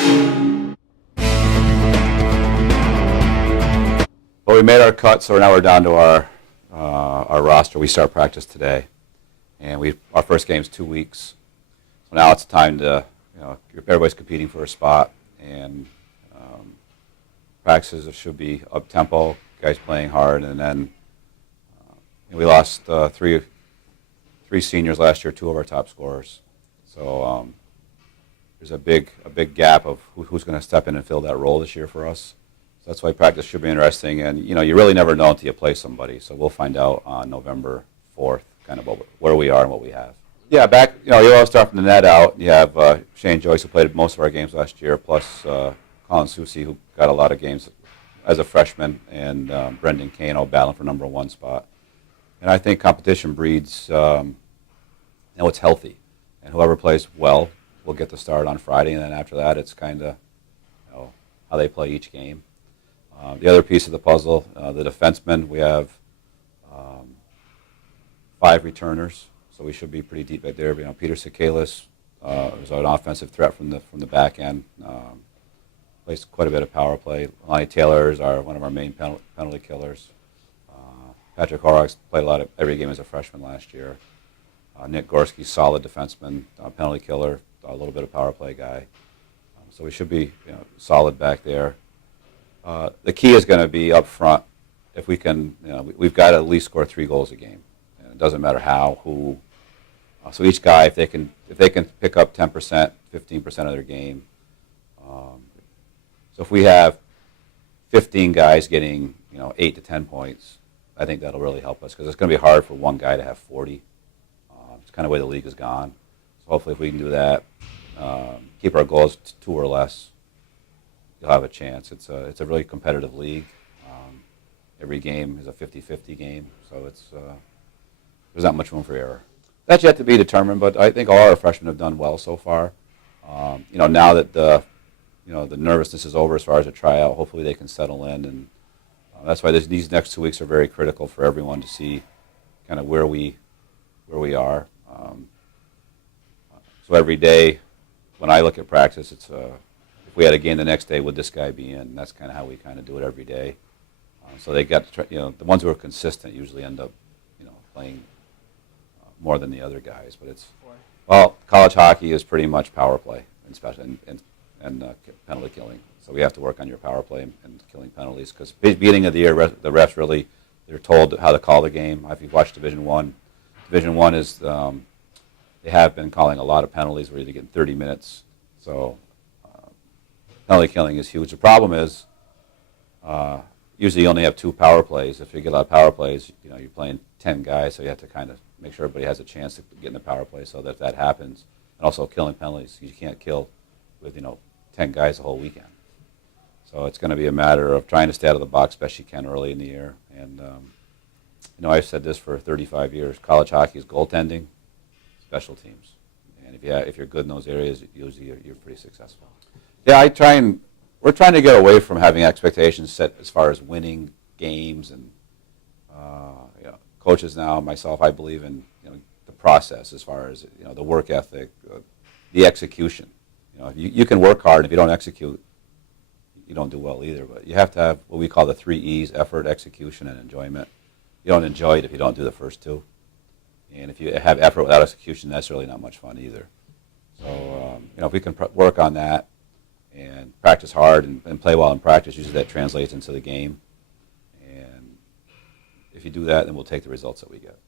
Well, we made our cut, so now we're down to our roster. We start practice today, and our first game's 2 weeks. So now it's time to, everybody's competing for a spot, and practices should be up tempo, guys playing hard, and then we lost three seniors last year, 2 of our top scorers. So there's a big gap of who's going to step in and fill that role this year for us. So that's why practice should be interesting, and you really never know until you play somebody. So we'll find out on November 4th, kind of where we are and what we have. Yeah, back. You always start from the net out. You have Shane Joyce, who played most of our games last year, plus Colin Soucy, who got a lot of games as a freshman, and Brendan Kano battling for number 1 spot. And I think competition breeds, it's healthy, and whoever plays well will get the start on Friday, and then after that, it's kind of how they play each game. The other piece of the puzzle, the defensemen, we have 5 returners, so we should be pretty deep right there. Peter Sakalis is an offensive threat from the back end. Plays quite a bit of power play. Lonnie Taylor is one of our main penalty killers. Patrick Horrocks played every game as a freshman last year. Nick Gorski, solid defenseman, penalty killer, a little bit of power play guy. So we should be solid back there. The key is going to be up front. If we can, we've got to at least score 3 goals a game. And it doesn't matter how, who. So each guy, if they can pick up 10%, 15% of their game. So if we have 15 guys getting 8 to 10 points, I think that'll really help us, because it's going to be hard for one guy to have 40. It's kind of the way the league has gone. So hopefully, if we can do that, keep our goals to 2 or less, you'll have a chance. It's a really competitive league. Every game is a 50-50 game, so there's not much room for error. That's yet to be determined, but I think all our freshmen have done well so far. Now that the nervousness is over as far as a tryout, hopefully they can settle in, and that's why these next 2 weeks are very critical for everyone to see kind of where we are. So every day, when I look at practice, it's if we had a game the next day, would this guy be in? And that's kind of how we kind of do it every day. So they got to try, the ones who are consistent usually end up playing more than the other guys. But college hockey is pretty much power play and penalty killing. So we have to work on your power play and killing penalties, because beginning of the year, the refs really, they're told how to call the game. If you've watched Division I, Division I is they have been calling a lot of penalties where you're getting 30 minutes. So penalty killing is huge. The problem is usually you only have 2 power plays. If you get a lot of power plays, you're playing 10 guys, so you have to kind of make sure everybody has a chance to get in the power play, so that if that happens, and also killing penalties, you can't kill with 10 guys the whole weekend. So it's going to be a matter of trying to stay out of the box best you can early in the year. And I've said this for 35 years: college hockey is goaltending, special teams, and if you're good in those areas, usually you're pretty successful. Yeah, we're trying to get away from having expectations set as far as winning games, and coaches now, myself, I believe in the process as far as the work ethic, the execution. You can work hard, and if you don't execute, you don't do well either. But you have to have what we call the 3 E's: effort, execution, and enjoyment. You don't enjoy it if you don't do the first 2. And if you have effort without execution, that's really not much fun either. So if we can work on that and practice hard and play well in practice, usually that translates into the game. And if you do that, then we'll take the results that we get.